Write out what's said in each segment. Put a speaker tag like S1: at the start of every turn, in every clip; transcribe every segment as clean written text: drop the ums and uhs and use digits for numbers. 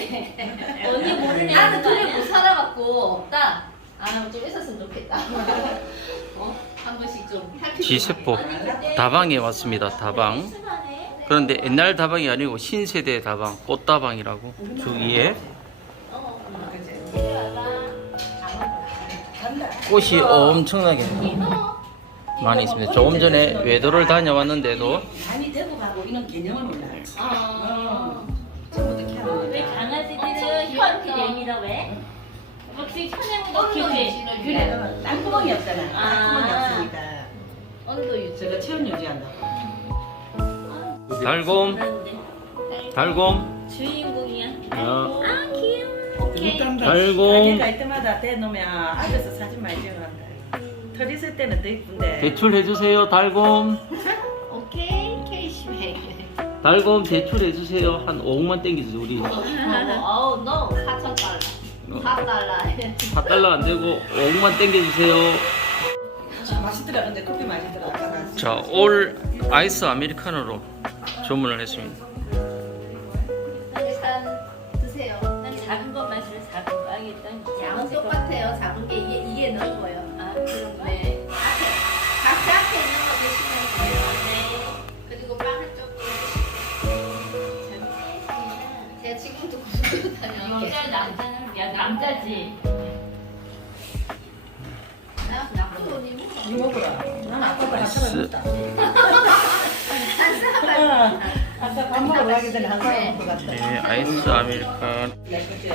S1: 네.
S2: 언니 모르는
S1: 나는
S2: 거
S1: 그래
S2: 아니야?
S1: 못 살아갖고 딱 안 하면 좀 있었으면 좋겠다. 한 번씩 좀 살피고.
S3: 지세포 다방에 왔습니다. 다방. 그런데 옛날 다방이 아니고 신세대 다방, 꽃다방이라고 저기에 꽃이 엄청나게 많이 있습니다. 조금 전에 외도를 다녀왔는데도
S4: 많이 되고 가고 이런 개념을 몰라요. 처음부터 키워보니까.
S2: 왜 강아지들은 혀 이렇게 내밀어 왜? 확실히 천연보다 기억해.
S4: 그래, 땅구멍이 없잖아. 땅구멍이
S2: 아.
S4: 없으니까.
S1: 온도 유지.
S4: 제가 체온 유지한다고.
S3: 달곰, 달곰,
S2: 주인공이야.
S3: 어.
S2: 아 귀여워. 오케이.
S4: 가게
S3: 달곰.
S4: 갈 때마다 대놓으면 앞에서 사진 많이 찍어간다. 털 있을 때는 더 이쁜데.
S3: 대출해주세요. 달곰,
S1: 오케이 케이시맥.
S3: 달곰 대출해주세요. 한 5억만 땡기죠 우리.
S1: 어우 너 4,000달러. 4달러.
S3: 4달러 안 되고 5억만 땡겨주세요.
S4: 맛있더라. 근데 커피 맛있더라. 아까 봤을 때.
S3: 자, 올 아이스 아메리카노로 주문을 했습니다.
S1: 일단 드세요.
S2: 난 작은 거 마실래 작은 거 알겠다.
S1: 양은 똑같아요. 작은 게 이게 넓어요.
S2: 아 그런 거.
S1: 네. 앞에 각자 앞에 있는 거 드시면 돼요. 네. 그리고 빵을 조금 제가 지금부터 구슬 다녀.
S2: 여자 남자는 야 남자지.
S1: 나 나쁜 돈이
S4: 이거 먹어라. 난 아까도
S3: 아이스.
S4: 한사발 먹었다. 아까 밥 먹으러 가기 전에 한 사발 먹고 갔다.
S3: 네, 아이스 아메리카노.
S4: 그치?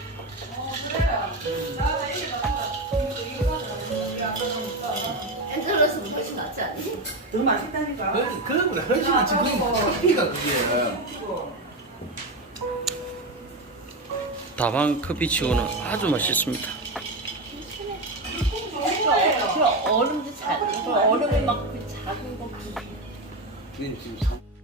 S1: 앤젤러스는 훨씬 낫지 않니?
S4: 더 맛있다니까.
S5: 그거보다 훨씬 낫지. 그게 커피가 그게.
S3: 다방 커피치고는 아주 맛있습니다.
S2: 그 얼음도 작은 거 얼음이 막 그 작은 거.
S5: 지금